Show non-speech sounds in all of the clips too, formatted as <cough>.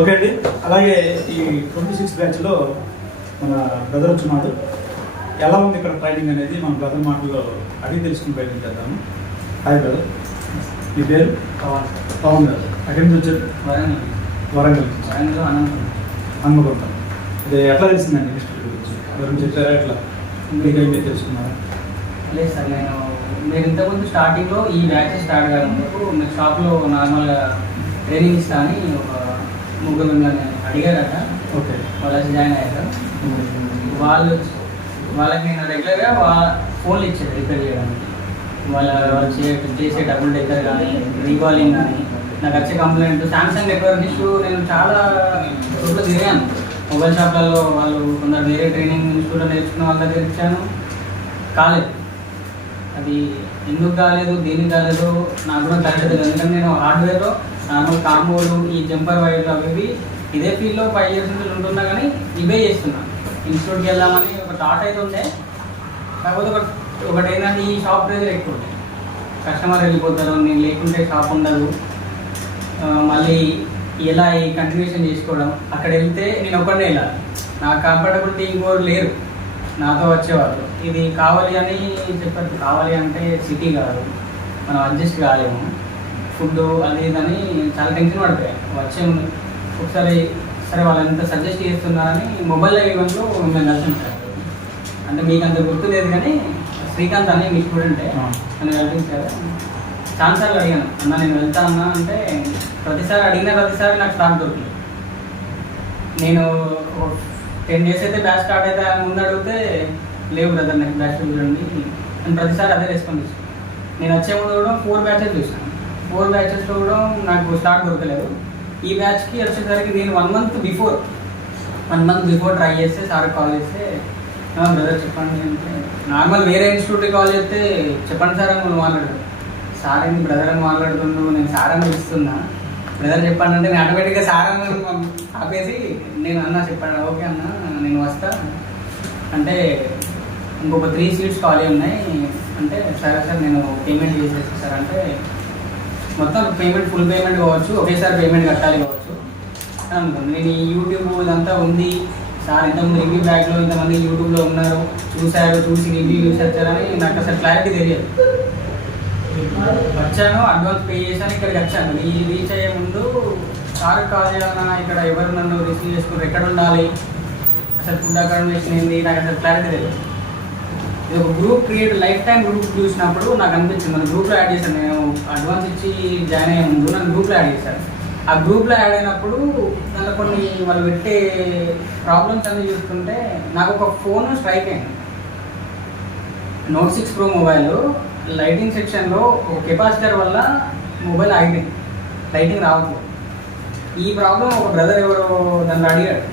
Okay అండి. అలాగే ఈ ట్వంటీ సిక్స్ బ్యాచ్లో మన బ్రదర్ వచ్చున్నాడు. ఎలా ఉంది ఇక్కడ ట్రైనింగ్ అనేది మన బ్రదర్ మాటల్లో అడిగి తెలుసుకుని ప్రయత్నం చేద్దాము. Hi brother. మీ పేరు? పవన్. పవన్ గారు ఎక్కడి నుంచి వచ్చారు? వరంగల్. వరంగల్. వరంగల్ అనంతపురం. హన్మకొండ. ఇది ఎట్లా తెలిసిందండి డిస్ట్రిక్ట్ గురించి? ఎవరు చెప్పారా ఎట్లా? మీకై మీరు తెలుసుకున్నారా? లేదు సార్ నేను మీరు ఇంతకుముందు స్టార్టింగ్లో ఈ బ్యాచ్ స్టార్ట్ కాకముందుకు మీకు షాప్లో నార్మల్గా ట్రైనింగ్ ఇస్తా అని ఒక ముగ్గురు అడిగారట. ఓకే. వాళ్ళు వచ్చి జాయిన్ అయ్యారు. వాళ్ళు వాళ్ళకి నేను రెగ్యులర్గా వాళ్ళ ఫోన్లు ఇచ్చేది రిపేర్ చేయడానికి. వాళ్ళ చేసే డబుల్ డెక్కర్ కానీ రీకాలింగ్ కానీ నాకు వచ్చే కంప్లైంట్. సామ్సంగ్ నెట్వర్క్ ఇష్యూ నేను చాలా చోట్ల తిరిగాను. మొబైల్ షాప్లలో వాళ్ళు కొందరు వేరే ట్రైనింగ్ ఇన్స్టిట్యూట్లో నేర్చుకున్న వాళ్ళ దగ్గర ఇచ్చాను కాలేదు. అది ఎందుకు కాలేదు దేనికి కాలేదు నాకు కూడా కరెక్ట్ తెలియదు ఎందుకంటే నేను హార్డ్వేర్లో నార్మల్ కాంబోలు ఈ జంపర్ వైర్లు అవి ఇదే ఫీల్డ్లో ఫైవ్ ఇయర్స్ నుంచి ఉంటున్నా కానీ ఇవే చేస్తున్నా. ఇన్స్టిట్యూట్కి వెళ్దామని ఒక థాట్ అయితే ఉండే. కాకపోతే ఒక ఒకటి ఏంటంటే ఈ షాప్ ప్రైజర్ ఎక్కువ ఉంటాయి. కస్టమర్ వెళ్ళిపోతారు నేను లేకుంటే షాప్ ఉండదు. మళ్ళీ ఎలా ఈ కంటిన్యూషన్ చేసుకోవడం అక్కడ వెళ్తే నేను ఒక్కడే వెళ్ళాలి. నాకు కంఫర్టబిలిటీ ఇంకోరు లేరు. నాతో వచ్చేవాళ్ళు. ఇది కావాలి అని చెప్పారు కావాలి అంటే సిటీ కాదు. మనం అడ్జస్ట్ కాలేము. ఫుడ్ అది ఇదని చాలా టెన్షన్ పడతాయి వచ్చే ముందు ఒకసారి సరే వాళ్ళు ఎంత సజెస్ట్ చేస్తున్నారని మొబైల్ ఈవెంట్లో మేము కలిసాం సార్. అంటే మీకు అంత గుర్తు లేదు కానీ శ్రీకాంత్ అని మీ స్టూడెంటే. నన్ను కల్పించారు చాలా సార్లు అడిగాను అన్న నేను వెళ్తా అన్నా అంటే ప్రతిసారి అడిగిన ప్రతిసారి నాకు స్టార్ట్ దొరికింది. నేను టెన్ డేస్ అయితే బ్యాచ్ స్టార్ట్ అయితే ముందు అడిగితే లేవు బ్రదర్ నాకు బ్యాచ్ చూడండి నేను ప్రతిసారి అదే రెస్పాన్స్ ఇస్తాను నేను వచ్చే ముందు కూడా ఫోర్ బ్యాచెస్ చూసాను. ఫోర్ బ్యాచెస్లో కూడా నాకు స్టార్ట్ దొరకలేదు. ఈ బ్యాచ్కి వచ్చేసరికి నేను one month before one month before try చేస్తే సార్ కాల్ చేస్తే బ్రదర్ చెప్పండి అంటే నార్మల్ వేరే ఇన్స్టిట్యూట్కి కాల్ చేస్తే చెప్పండి సార్ అని మనం సార్ అని బ్రదర్ అని మాట్లాడుతుండు నేను సార్ అని పిలుస్తున్నా. బ్రదర్ చెప్పండి అంటే నేను ఆటోమేటిక్గా సార్ అని ఆపేసి నేను అన్న చెప్పాను ఓకే అన్న నేను వస్తా. అంటే ఇంకొక త్రీ సీట్స్ ఖాళీ ఉన్నాయి. అంటే సరే సార్ నేను పేమెంట్ చేసేస్తాను సార్ అంటే మొత్తం పేమెంట్ ఫుల్ పేమెంట్ కావచ్చు ఒకేసారి పేమెంట్ కట్టాలి కావచ్చు. అని నేను ఈ యూట్యూబ్ ఇదంతా ఉంది. సార్ ఇంతమంది రివ్యూ బ్యాగ్లో ఇంతమంది యూట్యూబ్లో ఉన్నారు. చూశారు చూసి రివ్యూ చూసి వచ్చారని నాకు అసలు క్లారిటీ తెలియదు. వచ్చాను అడ్వాన్స్ పే చేశాను ఇక్కడికి వచ్చాను. ఈ రీచ్ అయ్యే ముందు సార్ కాల్ చేయాలన్నా ఇక్కడ ఎవరు నన్ను రిసీవ్ చేసుకున్నారు ఎక్కడ ఉండాలి? అసలు ఫుడ్ అకామిడేషన్ ఏంది? నాకు అసలు క్లారిటీ తెలియదు. ఇది ఒక group create life time group చూసినప్పుడు నాకు అనిపించింది. మన గ్రూప్లో యాడ్ చేశాను నేను అడ్వాన్స్ ఇచ్చి జాయిన్ అయ్యే ముందు నన్ను గ్రూప్లో యాడ్ చేశాను ఆ గ్రూప్లో యాడ్ అయినప్పుడు దాంట్లో కొన్ని వాళ్ళు పెట్టే ప్రాబ్లమ్స్ అన్నీ చూస్తుంటే నాకు ఒక ఫోన్ స్ట్రైక్ అయింది. Note six Pro mobile lighting సెక్షన్లో ఒక కెపాసిటర్ వల్ల మొబైల్ ఆగిపోయింది. లైటింగ్ రావట్లేదు. ఈ ప్రాబ్లం ఒక బ్రదర్ ఎవరో దాన్ని అడిగాడు.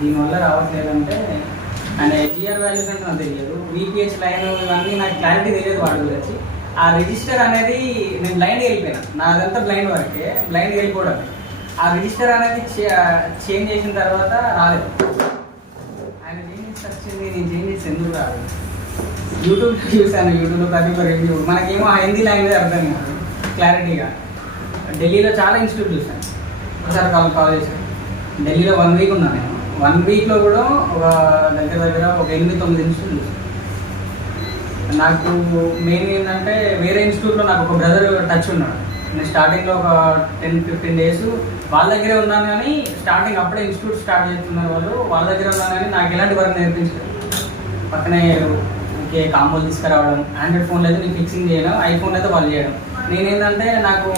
దీనివల్ల రావట్లేదంటే అండ్ హెచ్డిఆర్ వాల్యూస్ అంటే నాకు తెలియదు. విపిహెచ్ లైన్ ఇవన్నీ నాకు క్లారిటీ తెలియదు వాటి గురించి. ఆ రిజిస్టర్ అనేది నేను బ్లైండ్ వెళ్ళిపోయినా. నాదంతా బ్లైండ్ వరకే. బ్లైండ్ వెళ్ళిపోవడం. ఆ రిజిస్టర్ అనేది చేంజ్ చేసిన తర్వాత రాలేదు. ఆయన చేంజ్ వచ్చింది నేను చేంజ్ చేసి ఎందుకు రాలేదు యూట్యూబ్ <laughs> చూశాను. యూట్యూబ్లో ప్రతి ఒక్క రివ్యూ మనకేమో ఆ హిందీ లాంగ్వేజ్ అర్థం కాదు. క్లారిటీగా ఢిల్లీలో చాలా ఇన్స్టిట్యూట్ చూసాను ఒకసారి కాల్ కాల్ చేశాను ఢిల్లీలో వన్ వీక్ ఉన్నాను నేను. వన్ వీక్లో కూడా ఒక దగ్గర దగ్గర ఒక ఎనిమిది తొమ్మిది ఇన్స్టిట్యూట్ నాకు మెయిన్ ఏంటంటే వేరే ఇన్స్టిట్యూట్లో నాకు ఒక బ్రదర్ టచ్ ఉన్నాడు. నేను స్టార్టింగ్లో ఒక టెన్ ఫిఫ్టీన్ డేస్ వాళ్ళ దగ్గరే ఉన్నాను కానీ స్టార్టింగ్ అప్పుడే ఇన్స్టిట్యూట్ స్టార్ట్ చేస్తున్నారు వాళ్ళు. వాళ్ళ దగ్గర ఉన్నాను కానీ నాకు ఎలాంటి వర్క్ నేర్పించలేదు. పక్కనే ఓకే కాంబోలు తీసుకురావడం ఆండ్రాయిడ్ ఫోన్లు అయితే నేను ఫిక్సింగ్ చేయడం ఐఫోన్ అయితే వాళ్ళు చేయడం నేనేంటంటే నాకు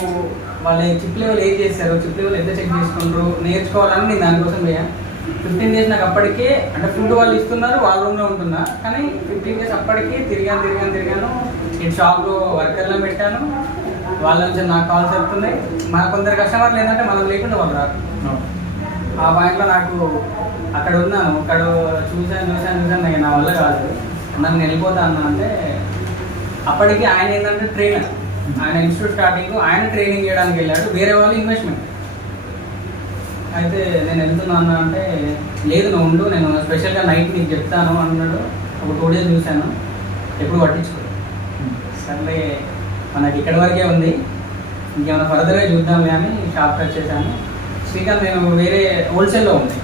వాళ్ళు చిప్ లెవెల్ ఏం చేస్తారు చిప్ లెవెల్ ఎంత చెక్ చేసుకుంటారు నేర్చుకోవాలని నేను దానికోసం పోయా ఫిఫ్టీన్ డేస్ నాకు అప్పటికే అంటే ఫుడ్ వాళ్ళు ఇస్తున్నారు వాళ్ళ రూమ్లో ఉంటున్నా. కానీ ఫిఫ్టీన్ డేస్ అప్పటికే తిరిగాను తిరిగాను తిరిగాను. నేను షాప్లో వర్కర్లో పెట్టాను. వాళ్ళ నుంచి నాకు కాల్స్ చెప్తున్నాయి మన కొందరు కస్టమర్లు ఏంటంటే మనం లేకుండా వాళ్ళు రారు. ఆ పాయింట్లో నాకు అక్కడ ఉన్నాను. అక్కడ చూశాను చూశాను చూశాను. నాకు నా వల్ల కాదు. నన్ను వెళ్ళిపోతా అన్నా అంటే అప్పటికి ఆయన ఏంటంటే ట్రైనర్ ఆయన ఇన్స్టిట్యూట్ స్టార్టింగ్ ఆయన ట్రైనింగ్ చేయడానికి వెళ్ళాడు. వేరే వాళ్ళు ఇన్వెస్ట్మెంట్ అయితే నేను వెళ్తున్నా అన్నా అంటే లేదు నువ్వు ఉండు నేను స్పెషల్గా నైట్ నీకు చెప్తాను అన్నాడు. ఒక టూ డేస్ చూశాను. ఎప్పుడు పట్టించుకో. సర్లే మనకి ఇక్కడ వరకే ఉంది. ఇంకేమైనా ఫర్దర్గా చూద్దాం అని షాప్ వచ్చేసాను. చేశాను శ్రీకాంత్ నేను వేరే హోల్సేల్లో ఉంది.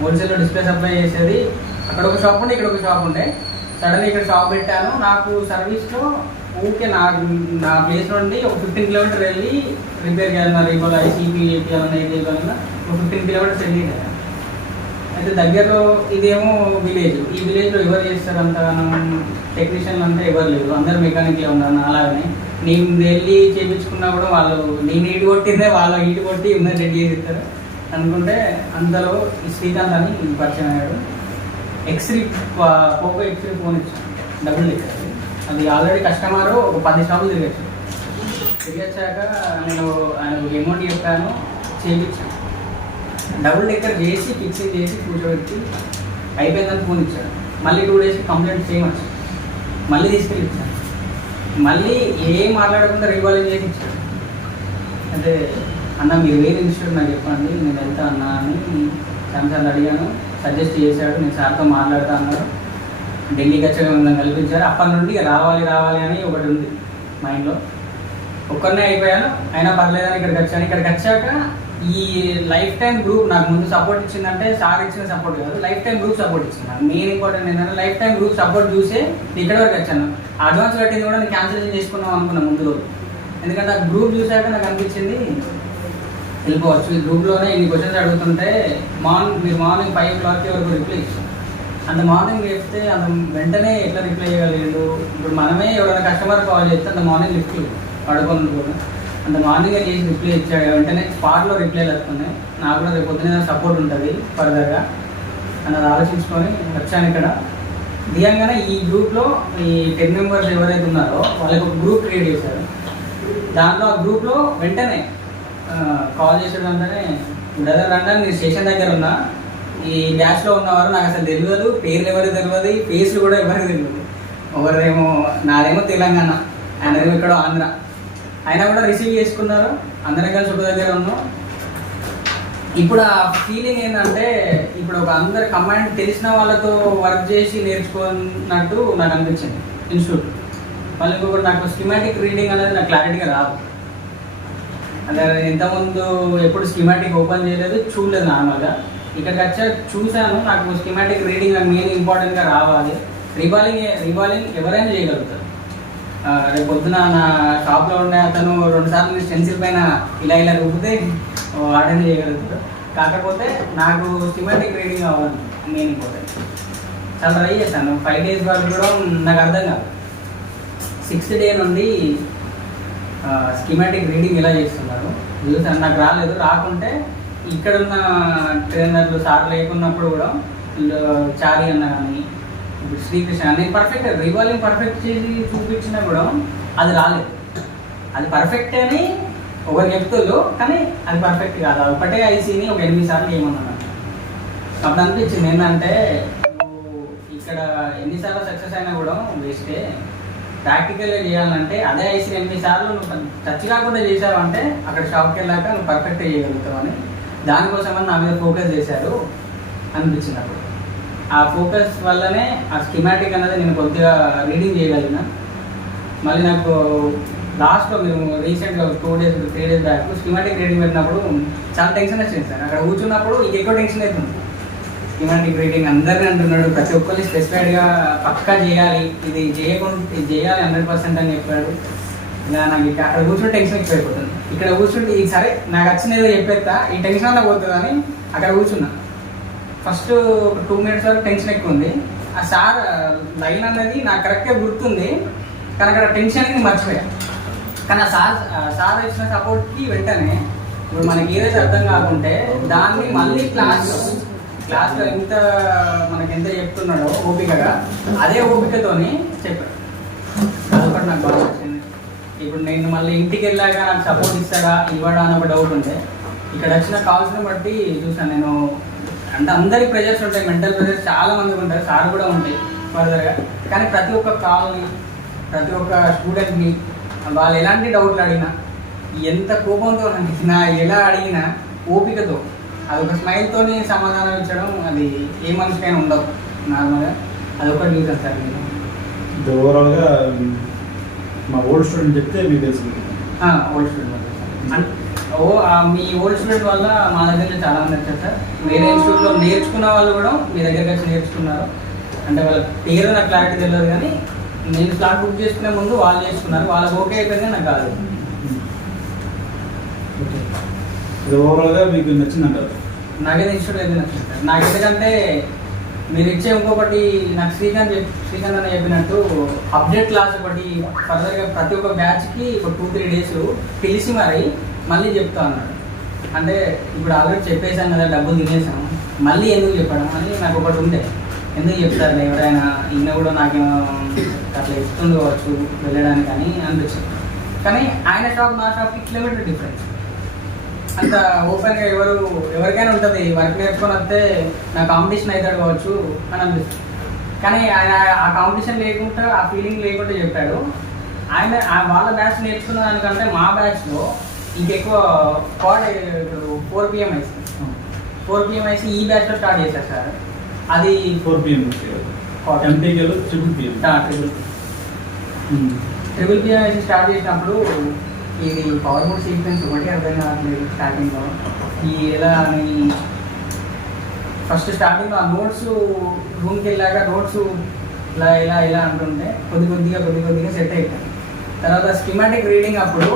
హోల్సేల్లో డిస్ప్లే సప్లై చేసేది. అక్కడ ఒక షాప్ ఉండే ఇక్కడ ఒక షాప్ ఉండే. సడన్గా ఇక్కడ షాప్ పెట్టాను. నాకు సర్వీస్లో ఊరికే నా నా ప్లేస్ నుండి ఒక ఫిఫ్టీన్ కిలోమీటర్ వెళ్ళి రిపేర్ చేయాలన్నా రీబోల్ ఐసీపీ చేయాలన్నా ఏది చేయాలన్నా ఒక ఫిఫ్టీన్ కిలోమీటర్స్ వెళ్ళింది అయితే దగ్గరలో ఇదేమో విలేజ్ ఈ విలేజ్లో ఎవరు చేస్తారు అంతగానం? టెక్నీషియన్లు అంతా ఎవరు లేరు. అందరు మెకానిక్లే ఉన్నారు అలాగనే. నేను వెళ్ళి చేయించుకున్నా కూడా వాళ్ళు నేను ఈడు కొట్టిందే వాళ్ళు ఈడు కొట్టి ఉన్నది రెడీ చేసి ఇస్తారు. అనుకుంటే అంతలో ఈ శ్రీకాంత్ అని పరిచయం అయ్యాడు. X three Poco X three phone ఇచ్చాను డబుల్ లెక్క అది ఆల్రెడీ కస్టమర్ ఒక పది షాపులు తిరగచ్చు. తిరిగొచ్చాక నేను ఆయన అమౌంట్ చెప్పాను చేయించాను. డబుల్ డెక్కర్ చేసి ఫిక్సింగ్ చేసి కూర్చోబెట్టి అయిపోయిందని ఫోన్ ఇచ్చాడు. మళ్ళీ టూ డేస్కి కంప్లైంట్ చేయమచ్చు మళ్ళీ తీసుకెళ్ళి ఇచ్చాను మళ్ళీ ఏం మాట్లాడకుండా రివాల్వ్ చేసి ఇచ్చాడు. అంటే అన్న మీరు వేరే ఇన్స్టిట్యూట్ నాకు చెప్పండి. నేను వెళ్తా అన్నా అని చాలా అడిగాను. సజెస్ట్ చేశాడు. నేను సార్తో మాట్లాడతా అన్నాడు. ఢిల్లీకి వచ్చే కల్పించారు. అప్పటి నుండి ఇక రావాలి రావాలి అని ఒకటి ఉంది మైండ్లో. ఒక్కరినే అయిపోయాను. అయినా పర్లేదని ఇక్కడికి వచ్చాను ఇక్కడికి వచ్చాక ఈ లైఫ్ టైం గ్రూప్ నాకు ముందు సపోర్ట్ ఇచ్చిందంటే సార్ ఇచ్చిన సపోర్ట్ కాదు. లైఫ్ టైం గ్రూప్ సపోర్ట్ ఇచ్చింది నాకు. మెయిన్ ఇంపార్టెంట్ ఏంటంటే లైఫ్ టైం గ్రూప్ సపోర్ట్ చూసే ఇక్కడ వరకు వచ్చాను. అడ్వాన్స్ కట్టింది కూడా నేను క్యాన్సిల్ చేసుకున్నాం అనుకున్నాను ముందు రోజు. ఎందుకంటే ఆ గ్రూప్ చూసాక నాకు అనిపించింది వెళ్ళిపోవచ్చు. ఈ గ్రూప్లోనే ఇన్ని క్వశ్చన్స్ అడుగుతుంటే మార్నింగ్ మీరు మార్నింగ్ ఫైవ్ ఓ క్లాక్కి వరకు రిప్లై ఇచ్చాను అంత మార్నింగ్ చెప్తే అంత వెంటనే ఎట్లా రిప్లై చేయగలిగాడు ఇప్పుడు మనమే ఎవరైనా కస్టమర్ కాల్ చేస్తే అంత మార్నింగ్ లిఫ్ట్ పడుకొని కూడా. అంత మార్నింగ్ చేసి రిప్లై ఇచ్చాడు వెంటనే స్పాట్లో రిప్లైలు వస్తున్నాయి నాకు కూడా రేపు పొద్దున సపోర్ట్ ఉంటుంది ఫర్దర్గా. అన్నది ఆలోచించుకొని వచ్చాను ఇక్కడ. దిగంగానే ఈ గ్రూప్లో ఈ టెన్ మెంబర్స్ ఎవరైతే ఉన్నారో వాళ్ళకి ఒక గ్రూప్ క్రియేట్ చేశారు. దాంట్లో ఆ గ్రూప్లో వెంటనే కాల్ చేసాడు వెంటనే బ్రదర్ అంటే నేను స్టేషన్ దగ్గర ఉన్నా. ఈ బ్యాచ్లో ఉన్నవారు నాకు అసలు తెలియదు పేర్లు ఎవరికి తెలియదు ఫేస్లు కూడా ఎవరికి తెలియదు ఎవరేమో నాదేమో తెలంగాణ ఆయనదేమో ఇక్కడ ఆంధ్ర. అయినా కూడా రిసీవ్ చేసుకున్నారు అందరం కలిసి ఒక దగ్గర ఉన్నాం. ఇప్పుడు ఆ ఫీలింగ్ ఏంటంటే ఇప్పుడు ఒక అందరు కమాండ్ తెలిసిన వాళ్ళతో వర్క్ చేసి నేర్చుకున్నట్టు నాకు అనిపించింది ఇన్స్టిట్యూట్ మళ్ళీ ఇంకొకటి నాకు స్కిమాటిక్ రీడింగ్ అనేది నాకు క్లారిటీగా రాదు. అదే ఇంతకుముందు ఎప్పుడు స్కిమాటిక్ ఓపెన్ చేయలేదు చూడలేదు నార్మల్గా ఇక్కడికి వచ్చా చూశాను. నాకు స్కిమాటిక్ రీడింగ్ నాకు మెయిన్ ఇంపార్టెంట్గా రావాలి. రిబాలింగ్ రిబాలింగ్ ఎవరైనా చేయగలుగుతారు. రేపు పొద్దున నా షాప్లో ఉండే అతను రెండు సార్లు స్టెన్సిల్ పైన ఇలా ఇలా రుబ్బితే అటెండ్ చేయగలుగుతాడు. కాకపోతే నాకు స్కిమాటిక్ రీడింగ్ కావాలి మెయిన్ ఇంపార్టెంట్ చాలా ట్రై చేశాను. ఫైవ్ డేస్ వరకు కూడా నాకు అర్థం కాదు. సిక్స్త్ డే నుండి స్కిమాటిక్ రీడింగ్ ఇలా చేస్తున్నారు. చూసాను నాకు రాలేదు. రాకుంటే ఇక్కడున్న ట్రైనర్లు సార్ లేకున్నప్పుడు కూడా వీళ్ళు చారి అన్న కానీ ఇప్పుడు శ్రీకృష్ణ నేను పర్ఫెక్ట్ రివాల్వింగ్ పర్ఫెక్ట్ చేసి చూపించినా కూడా అది రాలేదు. అది పర్ఫెక్ట్ అని ఒకరు చెప్తుళ్ళు కానీ అది పర్ఫెక్ట్ కాదు. ఒకటే ఐసీని ఒక ఎనిమిది సార్లు ఏమన్నాను అప్పుడు అనిపించింది ఏంటంటే ఇక్కడ ఎన్నిసార్లు సక్సెస్ అయినా కూడా వేస్టే ప్రాక్టికల్గా చేయాలంటే అదే ఐసీ ఎనిమిది సార్లు నువ్వు టచ్ కాకుండా చేసావు అంటే అక్కడ షాప్కి వెళ్ళాక నువ్వు పర్ఫెక్ట్ చేయగలుగుతావు అని దానికోసమని నా మీద ఫోకస్ చేశారు అనిపించింది అప్పుడు ఆ ఫోకస్ వల్లనే ఆ స్కిమాటిక్ అనేది నేను కొద్దిగా రీడింగ్ చేయగలిగిన. మళ్ళీ నాకు లాస్ట్లో మేము రీసెంట్గా two days three days back schematic reading పెట్టినప్పుడు చాలా టెన్షన్ వచ్చింది సార్. అక్కడ కూర్చున్నప్పుడు ఎక్కువ టెన్షన్ అవుతుంది స్కిమాటిక్ రీడింగ్ అందరినీ అంటున్నాడు ప్రతి ఒక్కరిని స్పెసిఫైడ్గా పక్కా చేయాలి ఇది చేయకుండా ఇది చేయాలి హండ్రెడ్ పర్సెంట్ అని చెప్పాడు. ఇలా నాకు అక్కడ కూర్చుంటే టెన్షన్ ఎక్కువైపోతుంది. ఇక్కడ కూర్చుంటే ఈ సరే నాకు వచ్చిన ఏదో చెప్పేస్తా. ఈ టెన్షన్ అన్న పోతుంది అని అక్కడ కూర్చున్నా. ఫస్ట్ ఒక టూ మినిట్స్ వరకు టెన్షన్ ఎక్కువ ఉంది. ఆ సార్ లైన్ అన్నది నాకు కరెక్ట్గా గుర్తుంది. కానీ అక్కడ టెన్షన్ అనేది మర్చిపోయా. కానీ ఆ సార్ సార్ ఇచ్చిన సపోర్ట్కి వెంటనే ఇప్పుడు మనకి ఏదైతే అర్థం కాకుంటే దాన్ని మళ్ళీ క్లాస్లో క్లాస్లో ఎంత మనకి ఎంత చెప్తున్నాడో ఓపికగా అదే ఓపికతోని చెప్పాడు అదొకటి నాకు బాగా ఇప్పుడు నేను మళ్ళీ ఇంటికి వెళ్ళాక నాకు సపోర్ట్ ఇస్తాడా ఇవ్వడా అని ఒక డౌట్ ఉండే. ఇక్కడ వచ్చిన కాల్స్ని బట్టి చూసాను నేను. అంటే అందరికి ప్రెజర్స్ ఉంటాయి మెంటల్ ప్రెజర్స్ చాలా మందికి ఉంటాయి సార్ కూడా ఉంటాయి ఫర్దర్గా కానీ ప్రతి ఒక్క కాల్ని ప్రతి ఒక్క స్టూడెంట్ని వాళ్ళు ఎలాంటి డౌట్లు అడిగినా ఎంత కోపంతో అడిగినా ఎలా అడిగినా ఓపికతో అదొక స్మైల్తోని సమాధానం ఇచ్చడం అది ఏ మనిషికైనా ఉండదు. నార్మల్గా అదొకటి చూసాను సార్ నేను. ఓవరాల్గా మా ఓల్డ్ స్టూడెంట్ చెప్తే మీకు తెలుసు. ఓల్డ్ స్టూడెంట్ ఓ మీ ఓల్డ్ స్టూడెంట్ వల్ల మా దగ్గర చాలా మంది వచ్చారు సార్. వేరే ఇన్స్టిట్యూట్లో నేర్చుకున్న వాళ్ళు కూడా మీ దగ్గరికి వచ్చి నేర్చుకున్నారు. అంటే వాళ్ళ పేరు నాకు క్లారిటీ తెలియదు కానీ నేను స్లాట్ బుక్ చేసుకునే ముందు వాళ్ళు చేసుకున్నారు. వాళ్ళకి ఓకే అయిపోయింది నాకు కాదు. ఓవరాల్గా మీకు నచ్చిందంటారు? నాకైతే ఇన్స్టిట్యూట్ అయితే నచ్చింది సార్. నాకు ఎందుకంటే మీరు ఇచ్చే ఇంకొకటి నాకు శ్రీకాంత్ చెప్ శ్రీకాంత్ అని చెప్పినట్టు అప్డేట్ క్లాస్ ఒకటి ఫర్దర్గా ప్రతి ఒక్క బ్యాచ్కి ఒక టూ త్రీ డేస్ పిలిచి మరి మళ్ళీ చెప్తా అన్నాడు. అంటే ఇప్పుడు ఆల్రెడీ చెప్పేశాం కదా డబ్బులు తినేసాం మళ్ళీ ఎందుకు చెప్పడం అని నాకు ఒకటి ఉండే. ఎందుకు చెప్తారు ఎవరైనా ఈయన కూడా నాకు అట్లా ఇస్తుండవచ్చు వెళ్ళడానికి అని అనిపించింది. కానీ ఆయన షాప్ నా షాప్కి కిలోమీటర్ డిఫరెన్స్ అంత ఓపెన్గా ఎవరు ఎవరికైనా ఉంటుంది. వర్క్ నేర్చుకొని వస్తే నా కాంపిటీషన్ అవుతాడు కావచ్చు అని అనిపిస్తుంది. కానీ ఆయన ఆ కాంపిటీషన్ లేకుండా ఆ ఫీలింగ్ లేకుండా చెప్పాడు. ఆయన వాళ్ళ బ్యాచ్ నేర్చుకున్న దానికంటే మా బ్యాచ్లో ఇంకెక్కువ కాడ్ ఫోర్ పిఎం అయింది ఫోర్ పిఎం అయితే ఈ బ్యాచ్లో స్టార్ట్ చేశారు సార్. అది four PM triple PM triple triple PM అయితే స్టార్ట్ చేసినప్పుడు ఇది పవర్ బోర్డ్ సీక్వెన్స్ ఒకటి అర్థం కావట్లేదు స్టార్టింగ్లో ఈ ఎలా అని ఫస్ట్ స్టార్టింగ్లో ఆ నోట్స్ రూమ్కి వెళ్ళాక నోట్స్ ఇలా ఇలా ఇలా అంటుంటే కొద్ది కొద్దిగా కొద్ది కొద్దిగా సెట్ అయిపోయింది. తర్వాత స్కిమాటిక్ రీడింగ్ అప్పుడు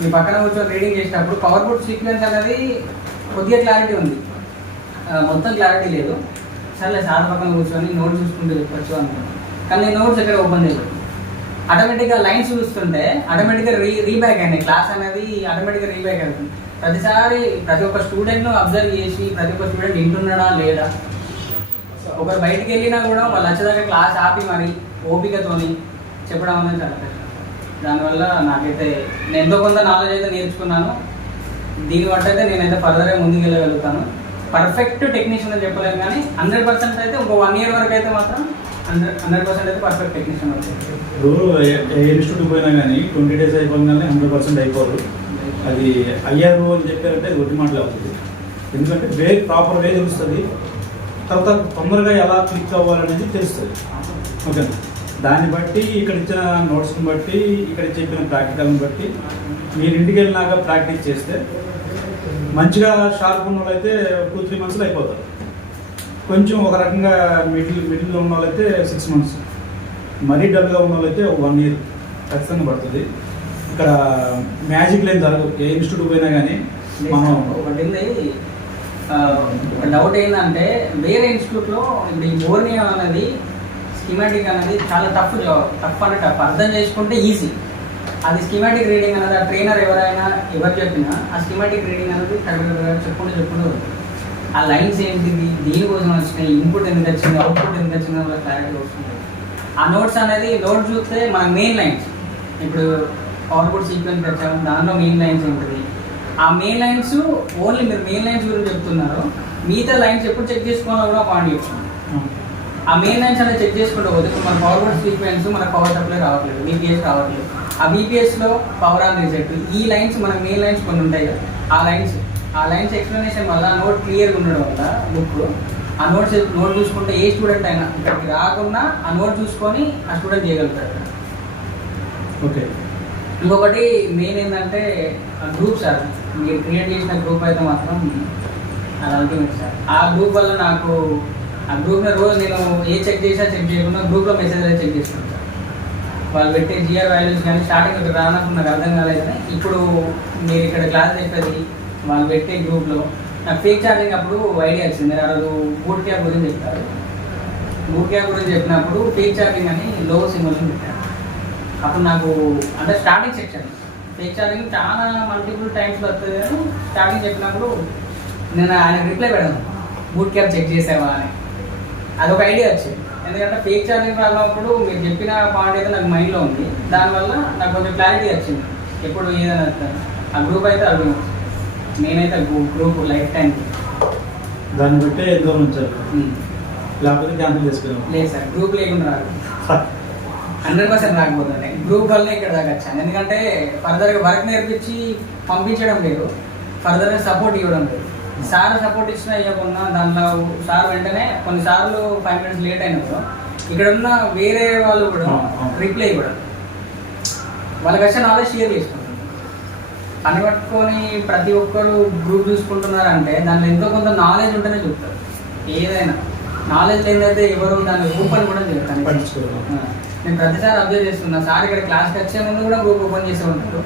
మీ పక్కన కూర్చొని రీడింగ్ చేసినప్పుడు పవర్ బోర్డ్ సీక్వెన్స్ అనేది కొద్దిగా క్లారిటీ ఉంది. మొత్తం క్లారిటీ లేదు. సరే సార్ పక్కన కూర్చొని నోట్స్ చూసుకుంటూ చెప్పచ్చు అనుకున్నాను కానీ నేను నోట్స్ ఎక్కడ ఓపెన్ చేయలేదు. ఆటోమేటిక్గా లైన్స్ చూస్తుంటే ఆటోమేటిక్గా రీ రీబ్యాక్ అయినాయి క్లాస్ అనేది ఆటోమేటిక్గా రీబ్యాక్ అవుతుంది ప్రతిసారి ప్రతి ఒక్క స్టూడెంట్ను అబ్జర్వ్ చేసి ప్రతి ఒక్క స్టూడెంట్ వింటున్నాడా లేదా? ఒకరు బయటికి వెళ్ళినా కూడా వాళ్ళు వచ్చేదాకా క్లాస్ ఆపి మరి ఓపికతోని చెప్పడం అనేది చాలా కష్టం. దానివల్ల నాకైతే నేను ఎంతో కొంత నాలెడ్జ్ అయితే నేర్చుకున్నాను. దీని బట్టి అయితే నేనైతే ఫర్దర్గా ముందుకెళ్ళగలుగుతాను పర్ఫెక్ట్ టెక్నీషియన్ అని చెప్పలేము కానీ హండ్రెడ్ పర్సెంట్ అయితే ఇంకో వన్ ఇయర్ వరకు అయితే మాత్రం హండ్రెడ్ హండ్రెడ్ పర్సెంట్ అయితే పర్ఫెక్ట్ టెక్నీషియన్ అవుతుంది ఇప్పుడు ఏ- ఇన్స్టిట్యూట్ పోయినా కానీ ట్వంటీ డేస్ అయిపోగానే హండ్రెడ్ పర్సెంట్ అయిపోరు. అది అయ్యారు అని చెప్పారంటే అది ఒట్టి మాటలు అవుతుంది. ఎందుకంటే వే ప్రాపర్ వే తెలుస్తుంది తర్వాత తొందరగా ఎలా క్లిక్ అవ్వాలనేది తెలుస్తుంది. ఓకే దాన్ని బట్టి ఇక్కడ ఇచ్చిన నోట్స్ని బట్టి ఇక్కడ చెప్పిన ప్రాక్టికల్ని బట్టి మీరు ఇంటికి వెళ్ళినాక ప్రాక్టీస్ చేస్తే మంచిగా షార్ప్ ఉన్న వాళ్ళైతే టూ త్రీ మంత్స్లో అయిపోతారు. కొంచెం ఒక రకంగా మిడిల్ మిడిల్లో ఉన్న వాళ్ళైతే సిక్స్ మంత్స్ మరీ డల్గా ఉన్న వాళ్ళైతే వన్ ఇయర్ ఖచ్చితంగా పడుతుంది. ఇక్కడ మ్యాజిక్ లేని జరగదు. ఏ ఇన్స్టిట్యూట్ పోయినా కానీ మనం ఒకటి డౌట్ ఏంటంటే వేరే ఇన్స్టిట్యూట్లో ఇప్పుడు ఈ బోర్నియా అనేది స్కీమాటిక్ అనేది చాలా టఫ్ టఫ్ అంటే టఫ్ అర్థం చేసుకుంటే ఈజీ అది స్కీమాటిక్ రీడింగ్ అనేది ఆ ట్రైనర్ ఎవరైనా ఎవరు చెప్పినా ఆ స్కీమాటిక్ రీడింగ్ అనేది చెప్పుకుంటూ చెప్పుకుంటూ. ఆ లైన్స్ ఏంటిది దీనికోసం వచ్చినాయి ఇన్పుట్ ఎందుకు వచ్చింది? అవుట్పుట్ ఎందుకు వచ్చింది? వాళ్ళ క్లారిటీ వస్తుంది ఆ నోట్స్ అనేది నోట్ చూస్తే మన మెయిన్ లైన్స్ ఇప్పుడు అవుట్పుట్ సీక్వెన్స్ వచ్చాము. దానిలో మెయిన్ లైన్స్ ఉంటుంది. ఆ మెయిన్ లైన్స్ ఓన్లీ మీరు మెయిన్ లైన్స్ గురించి చెప్తున్నారు. మిగతా లైన్స్ ఎప్పుడు చెక్ చేసుకోవాలో కూడా పాయింట్ చెప్తున్నాను ఆ మెయిన్ లైన్స్ అనేది చెక్ చేసుకుంటూ పోతే మన ఫార్వర్డ్ సీక్వెన్స్ మన పవర్ సప్లై రావట్లేదు. బీపీఎస్ రావట్లేదు. ఆ బీపీఎస్లో పవర్ ఆన్ రిజెక్ట్ ఈ లైన్స్ మన మెయిన్ లైన్స్ కొన్ని ఉంటాయి కదా. ఆ లైన్స్ ఆ లైన్స్ ఎక్స్ప్లెనేషన్ వల్ల నోట్ క్లియర్గా ఉండడం వల్ల బుక్ ఆ నోట్స్ నోట్ చూసుకుంటే ఏ స్టూడెంట్ అయినా ఇక్కడికి రాకుండా ఆ నోట్ చూసుకొని ఆ స్టూడెంట్ చేయగలుగుతారు ఓకే. ఇంకొకటి మెయిన్ ఏంటంటే గ్రూప్ సార్ మీరు క్రియేట్ చేసిన గ్రూప్ అయితే మాత్రం అది అల్టిమేట్ సార్. ఆ గ్రూప్ వల్ల నాకు ఆ గ్రూప్ని రోజు నేను ఏ చెక్ చేసా చెక్ చేయకుండా గ్రూప్లో మెసేజ్ అయితే చెక్ చేస్తాను సార్. వాళ్ళు పెట్టే జిఆర్ వాల్యూస్ కానీ స్టార్టింగ్ ఇక్కడ రానప్పుడు నాకు అర్థం కాలేదు ఇప్పుడు మీరు ఇక్కడ క్లాస్ చెప్పేది వాళ్ళు పెట్టే గ్రూప్లో నాకు ఫేక్ ఛార్జింగ్ అప్పుడు ఐడియా వచ్చింది. ఆ రోజు బూట్ క్యాప్ గురించి చెప్తారు బూట్ క్యాప్ గురించి చెప్పినప్పుడు ఫేక్ ఛార్జింగ్ అని లో సింబల్స్ పెట్టారు అప్పుడు నాకు అంటే స్టార్టింగ్ సెక్షన్ ఫేక్ ఛార్జింగ్ చాలా మల్టిపుల్ టైమ్స్లో వస్తుంది కానీ స్టార్టింగ్ చెప్పినప్పుడు నేను ఆయన రిప్లై పెడను బూట్ క్యాప్ చెక్ చేసావా అని. అదొక ఐడియా వచ్చింది. ఎందుకంటే ఫేక్ ఛార్జింగ్ రానప్పుడు మీరు చెప్పిన పాయింట్ అయితే నాకు మైండ్లో ఉంది. దానివల్ల నాకు కొంచెం క్లారిటీ వచ్చింది. ఎప్పుడు ఏదైనా వస్తాను. ఆ గ్రూప్ అయితే అర్థం నేనైతే గ్రూప్ లైఫ్ టైం. దాన్ని బట్టే దూరం ఉంచారు లేకపోతే క్యాన్సిల్ చేసుకున్నాం లేదు సార్ గ్రూప్ లేకుండా రాదు. Hundred percent రాకపోతుండే. గ్రూప్ వల్లనే ఇక్కడ దాకా వచ్చాను. ఎందుకంటే ఫర్దర్గా వర్క్ నేర్పించి పంపించడం లేదు. ఫర్దర్గా సపోర్ట్ ఇవ్వడం లేదు. సార్ సపోర్ట్ ఇచ్చినా ఇవ్వకుండా దాంట్లో సార్ వెంటనే కొన్నిసార్లు ఫైవ్ మినిట్స్ లేట్ అయినప్పుడు ఇక్కడ ఉన్న వేరే వాళ్ళు కూడా. రిప్లై ఇవ్వడం. వాళ్ళకి వచ్చే నాలెడ్జ్ షేర్ చేసుకుంటారు పని పట్టుకొని ప్రతి ఒక్కరు గ్రూప్ చూసుకుంటున్నారంటే దాంట్లో ఎంతో కొంత నాలెడ్జ్ ఉంటేనే చూస్తారు ఏదైనా. నాలెడ్జ్ లేదైతే ఎవరు దాన్ని గ్రూప్ అని కూడా పట్టించుకోవాలి నేను ప్రతిసారి అబ్జర్వ్ చేస్తున్నా. సార్ ఇక్కడ క్లాస్కి వచ్చే ముందు కూడా గ్రూప్ ఓపెన్ చేసే ఉంటారు.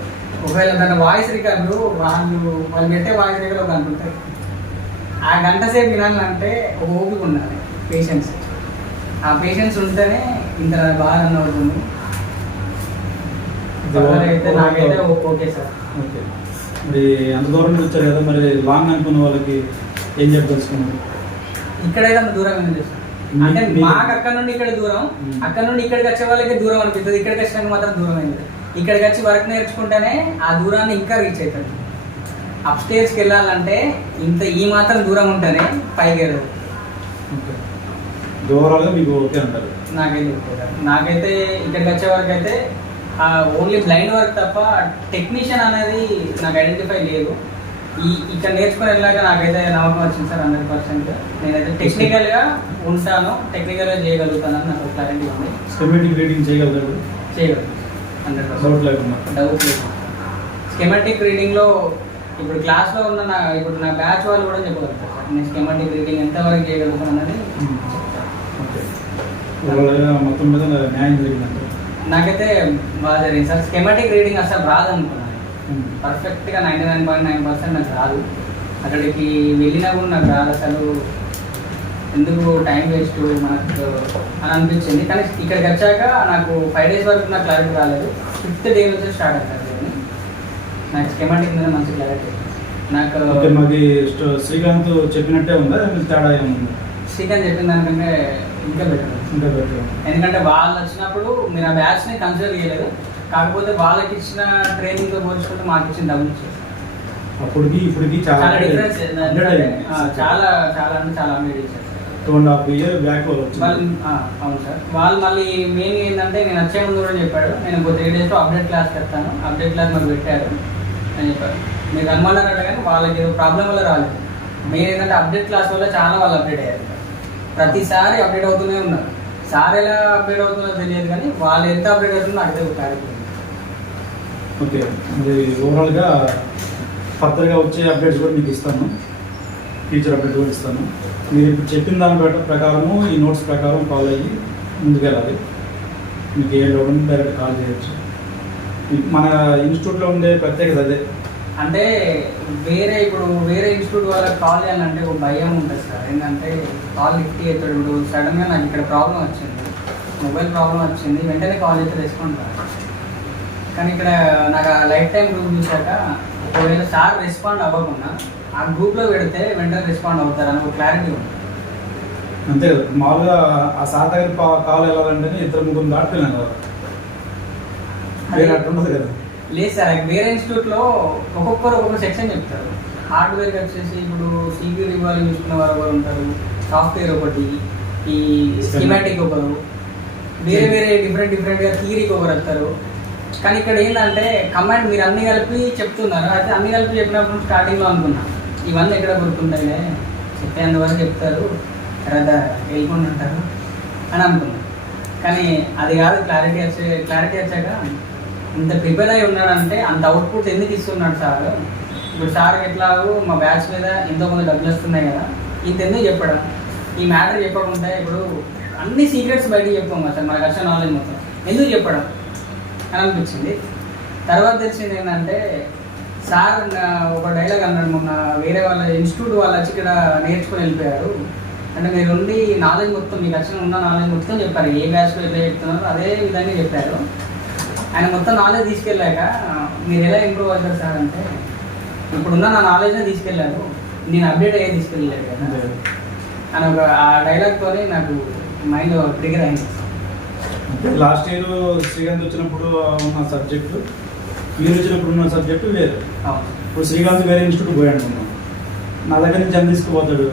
ఒకవేళ దాని వాయిస్ రికార్డు వాళ్ళు వాళ్ళు పెట్టే వాయిస్ రికార్డు ఒక ఉంటాయి ఆ గంట సేపు వినాలంటే ఒక ఓపిక ఉండాలి. పేషెన్స్ ఆ పేషెన్స్ ఉంటేనే ఇంత బాగా రన్ అవుతుంది. నాకైతే ఓకే సార్. ఓకే. మరి అంత దూరం నుంచి వచ్చారు కదా మరి లాంగ్ అనుకున్న వాళ్ళకి ఏం చెప్పదలుచుకున్నారు? ఇక్కడైతే అంత దూరం సార్ మీ- అంటే మాకు అక్కడ నుండి ఇక్కడ దూరం. అక్కడ నుండి ఇక్కడికి వచ్చే వాళ్ళకి దూరం అనిపిస్తుంది. ఇక్కడికి వచ్చినాక మాత్రం దూరం అయింది ఇక్కడికి వచ్చి వర్క్ నేర్చుకుంటేనే ఆ దూరాన్ని ఇంకా రీచ్ అవుతుంది అప్ స్టేజ్కి వెళ్ళాలంటే ఇంత ఈ మాత్రం దూరం ఉంటేనే పైకి వెళ్ళదు ఓవరాల్గా మీకు ఓకే అంటారు. నాకైతే. నాకైతే ఇక్కడికి వచ్చే వరకు అయితే ఓన్లీ బ్లైండ్ వర్క్ తప్ప టెక్నీషియన్ అనేది నాకు ఐడెంటిఫై లేదు. ఈ ఇక్కడ నేర్చుకుని వెళ్ళాక నాకైతే నమ్మకం వచ్చింది సార్ హండ్రెడ్ పర్సెంట్. నేనైతే టెక్నికల్గా ఉంటాను టెక్నికల్గా చేయగలుగుతానని నాకు క్లారిటీ ఉంది. స్టెమేటిక్ రీడింగ్ చేయగలరు? చేయగలుగుతాను హండ్రెడ్ డౌట్ పర్సెంట్ లేకుండా. డౌట్ లేదు. స్కెమాటిక్ రీడింగ్లో ఇప్పుడు క్లాస్లో ఉన్న నా ఇప్పుడు నా బ్యాచ్ వాళ్ళు కూడా చెప్పగలుగుతారు సార్. నేను స్కెమాటిక్ రీడింగ్ ఎంతవరకు చేయగలుగుతాను మ్మ్. ఓకే ఓవరాల్గా మొత్తం మీద న్యాయం జరిగిందంటారు నాకైతే బాగా జరిగింది సార్ స్కెమాటిక్ రీడింగ్ అసలు రాదనుకున్నాను మ్మ్. పర్ఫెక్ట్గా ninety nine point nine percent నాకు రాదు. అక్కడికి వెళ్ళినా కూడా నాకు రాదు అసలు. ఎందుకు టైం వేస్ట్ మనకు అని అనిపించింది. కానీ ఇక్కడికి వచ్చాక నాకు ఫైవ్ డేస్ వరకు నాకు క్లారిటీ రాలేదు. ఫిఫ్త్ డే నుంచి స్టార్ట్ అవుతుంది. నాకు స్కెమాటిక్ మీద మంచి క్లారిటీ నాకు మాది శ్రీకాంత్ చెప్పినట్టే ఉందా? తేడా ఏముంది? శ్రీకాంత్ చెప్పిన దానికంటే ఇంకా బెటర్ ఇంకా బెటర్ ఎందుకంటే వాళ్ళు వచ్చినప్పుడు మీరు ఆ బ్యాచ్ని కన్సిడర్ చేయలేదు. కాకపోతే వాళ్ళకి ఇచ్చిన ట్రైనింగ్తో పోల్చుకుంటే మాకు ఇచ్చిన డబ్బులు అప్పటికి ఇప్పటికి చాలా చాలా డిఫరెన్స్ చాలా చాలా అంటే చాలా ఇచ్చారు. Two and half year back అవును సార్. వాళ్ళు మళ్ళీ మెయిన్ ఏంటంటే నేను వచ్చే ముందు కూడా చెప్పాడు. నేను ఇంకో త్రీ డేస్లో అప్డేట్ క్లాస్ పెడతాను. అప్డేట్ క్లాస్ మాకు పెట్టారు. అని చెప్పారు. మీరు అనుమానారంటే కానీ వాళ్ళకి ఏదో ప్రాబ్లం వల్ల రాలేదు. మెయిన్ ఏంటంటే అప్డేట్ క్లాస్ వల్ల చాలా వాళ్ళు అప్డేట్ అయ్యారు. ప్రతిసారి అప్డేట్ అవుతూనే ఉన్నారు. సార్ ఎలా అప్డేట్ అవుతుందో తెలియదు కానీ వాళ్ళు ఎంత అప్డేట్ అవుతుందో నాకు ఒక క్లారిటీ. ఓకే. మరి ఓవరాల్గా ఫర్దర్గా వచ్చే అప్డేట్స్ కూడా మీకు ఇస్తాను. ఫ్యూచర్ అప్డేట్ కూడా ఇస్తాను. మీరు ఇప్పుడు చెప్పిన దాని ప్రకారము ఈ నోట్స్ ప్రకారం ఫాలో అయ్యి ముందుకెళ్ళాలి. మీకు ఏ లోపల డైరెక్ట్ కాల్ చేయొచ్చు. మన ఇన్స్టిట్యూట్లో ఉండే ప్రత్యేకత అదే. అంటే వేరే ఇప్పుడు వేరే ఇన్స్టిట్యూట్ వాళ్ళకి కాల్ చేయాలంటే ఒక భయం ఉంటుంది సార్. ఏంటంటే కాల్ లిఫ్ట్ చేస్తాడు. ఇప్పుడు సడన్గా నాకు ఇక్కడ ప్రాబ్లం వచ్చింది. మొబైల్ ప్రాబ్లం వచ్చింది. వెంటనే కాల్ చేస్తే రెస్పాండ్ కానీ ఇక్కడ నాకు ఆ లైఫ్ టైం గ్రూప్ చూశాక ఒకవేళ సార్ రెస్పాండ్ అవ్వకుండా ఆ గ్రూప్లో పెడితే వెంటనే రెస్పాండ్ అవుతారని ఒక క్లారిటీ ఉంది. అంతే మామూలుగా ఆ సార్ దగ్గర కాల్ వెళ్ళాలంటే ఇద్దరు ముగ్గురు దాటిపోయినాను కదా. వేరే అట్లా ఉండదు కదా. లేదు సార్ వేరే ఇన్స్టిట్యూట్లో ఒక్కొక్కరు ఒక్కొక్క సెక్షన్ చెప్తారు. హార్డ్వేర్ వచ్చేసి ఇప్పుడు సిబి రివాల్వ్ చూసుకున్న వారు ఒకరు ఉంటారు? సాఫ్ట్వేర్ ఒకటి ఈ స్కిమాటిక్ ఒకరు వేరే వేరే డిఫరెంట్ డిఫరెంట్గా థియరీకి ఒకరు వస్తారు కానీ ఇక్కడ ఏంటంటే కమాండ్ మీరు అన్ని కలిపి చెప్తున్నారు. అయితే అన్ని కలిపి చెప్పినప్పుడు స్టార్టింగ్లో అనుకున్నా ఇవన్నీ ఎక్కడ గుర్తుంటాయిలే? చెప్పేంత వరకు చెప్తారు. తర్వాత వెళ్ళకుండా ఉంటారు అని అనుకున్నాను కానీ అది కాదు క్లారిటీ వచ్చే క్లారిటీ వచ్చాక ఇంత ప్రిపేర్ అయి ఉన్నాడంటే అంత అవుట్పుట్ ఎందుకు ఇస్తున్నాడు సార్? ఇప్పుడు సార్ ఎట్లాగో మా బ్యాచ్ మీద ఎంతో కొంత డబ్బులు వస్తున్నాయి కదా ఇంత ఎందుకు చెప్పడం? ఈ మ్యాటర్ చెప్పకుండా ఇప్పుడు అన్ని సీక్రెట్స్ బయటికి చెప్పాము సార్ మనకు వచ్చిన నాలెడ్జ్ మొత్తం. ఎందుకు చెప్పడం? అని అనిపించింది. తర్వాత తెలిసింది ఏంటంటే సార్ ఒక డైలాగ్ అన్నాడు మొన్న వేరే వాళ్ళ ఇన్స్టిట్యూట్ వాళ్ళు వచ్చి ఇక్కడ నేర్చుకుని వెళ్ళిపోయారు. అంటే మీరు ఉండి నాలెడ్జ్ మొత్తం మీకు వచ్చిన ఉన్న నాలెడ్జ్ మొత్తం చెప్పారు ఏ బ్యాచ్లో ఎట్లా చెప్తున్నారు అదే విధంగా చెప్పారు. ఆయన మొత్తం నాలెడ్జ్ తీసుకెళ్ళాక మీరు ఎలా ఇంప్రూవ్ అవుతారు సార్ అంటే ఇప్పుడున్న నా నాలెడ్జ్నే తీసుకెళ్ళారు నేను అప్డేట్ అయ్యే తీసుకెళ్ళలేదు కదా. అని ఒక ఆ డైలాగ్తోనే నాకు మైండ్ ట్రిగర్ అయింది. అంటే లాస్ట్ ఇయర్ శ్రీకాంత్ వచ్చినప్పుడు ఉన్న సబ్జెక్టు మీరు వచ్చినప్పుడు ఉన్న సబ్జెక్టు వేరు. ఇప్పుడు శ్రీకాంత్ వేరే ఇన్స్టిట్యూట్ పోయాడు అనుకున్నాం నా దగ్గర నుంచి ఎంత తీసుకుపోతాడు.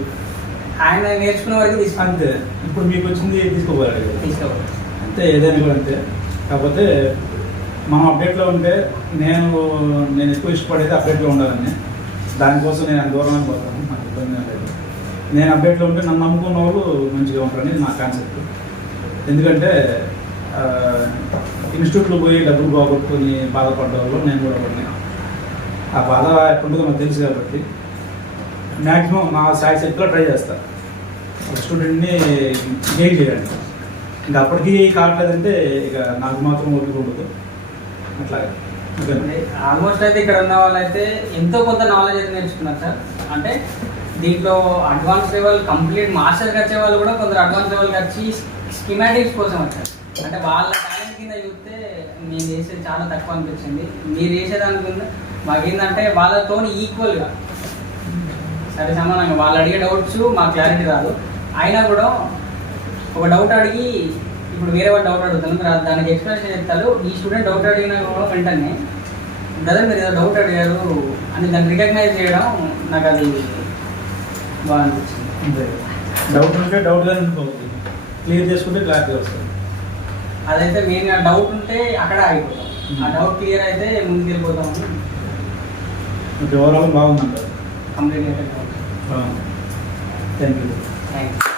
ఆయన నేర్చుకునే వరకు తీసుకు అంతే. ఇప్పుడు మీకు వచ్చింది తీసుకోపోయాడు తీసుకోవాలి అంతే ఏదైనా కూడా అంతే. కాకపోతే మనం అప్డేట్లో ఉంటే నేను నేను ఎక్కువ ఇష్టపడేది అప్డేట్లో ఉండాలని. దానికోసం నేను అంత దూరం పోతాను నాకు ఇబ్బంది లేదు. నేను అప్డేట్లో ఉంటే నన్ను నమ్ముకున్న వాళ్ళు మంచిగా ఉంటారని నా కాన్సెప్ట్ ఎందుకంటే ఇన్స్టిట్యూట్లో పోయి డబ్బులు పోగొట్టుకొని బాధపడ్డ వాళ్ళు నేను కూడా పడినా ఆ బాధ ఎక్కడుందో నాకు తెలుసు కాబట్టి మ్యాక్సిమం నా సాయి సెట్లో ట్రై చేస్తాను స్టూడెంట్ని గెయిన్ చేయండి ఇంకా అప్పటికి కావట్లేదంటే ఇక నాకు మాత్రం ఓపిక ఉండదు. అట్లాగే. ఆల్మోస్ట్ అయితే ఇక్కడ ఉన్న వాళ్ళైతే ఎంతో కొంత నాలెడ్జ్ అయితే నేర్చుకున్నారు సార్. అంటే దీంట్లో అడ్వాన్స్ లెవెల్ కంప్లీట్ మాస్టర్కి వచ్చే వాళ్ళు కూడా కొందరు అడ్వాన్స్ లెవెల్కి వచ్చి స్కిమాటిక్స్ కోసం వచ్చారు. అంటే వాళ్ళ టాలెంట్ కింద చూస్తే నేను చేసేది చాలా తక్కువ అనిపించింది. మీరు చేసేదాని కింద మాకేంటంటే వాళ్ళతో ఈక్వల్గా సరే సమానంగా. వాళ్ళు అడిగే డౌట్స్ మాకు క్లారిటీ రాదు. అయినా కూడా ఒక డౌట్ అడిగి ఇప్పుడు వేరే వాళ్ళు డౌట్ అడుగుతాను దానికి ఎక్స్ప్లెనేషన్ చెప్తారు. ఈ స్టూడెంట్ డౌట్ అడిగిన కూడా వెంటనే బ్రదర్ మీరు ఏదో డౌట్ అడిగారు అని దాన్ని రికగ్నైజ్ చేయడం నాకు అది బాగా అనిపించింది. డౌట్ ఉంటే డౌట్గానే ఉండిపోతుంది. క్లియర్ చేసుకుంటే క్లారిటీ వస్తుంది. అదైతే మెయిన్ డౌట్ ఉంటే అక్కడ ఆగిపోతాం. ఆ డౌట్ క్లియర్ అయితే ముందుకు వెళ్ళిపోతాం ఓవరాల్ బాగుందంటారు. కంప్లీట్ అయిపోతాం థ్యాంక్ యూ థ్యాంక్ యూ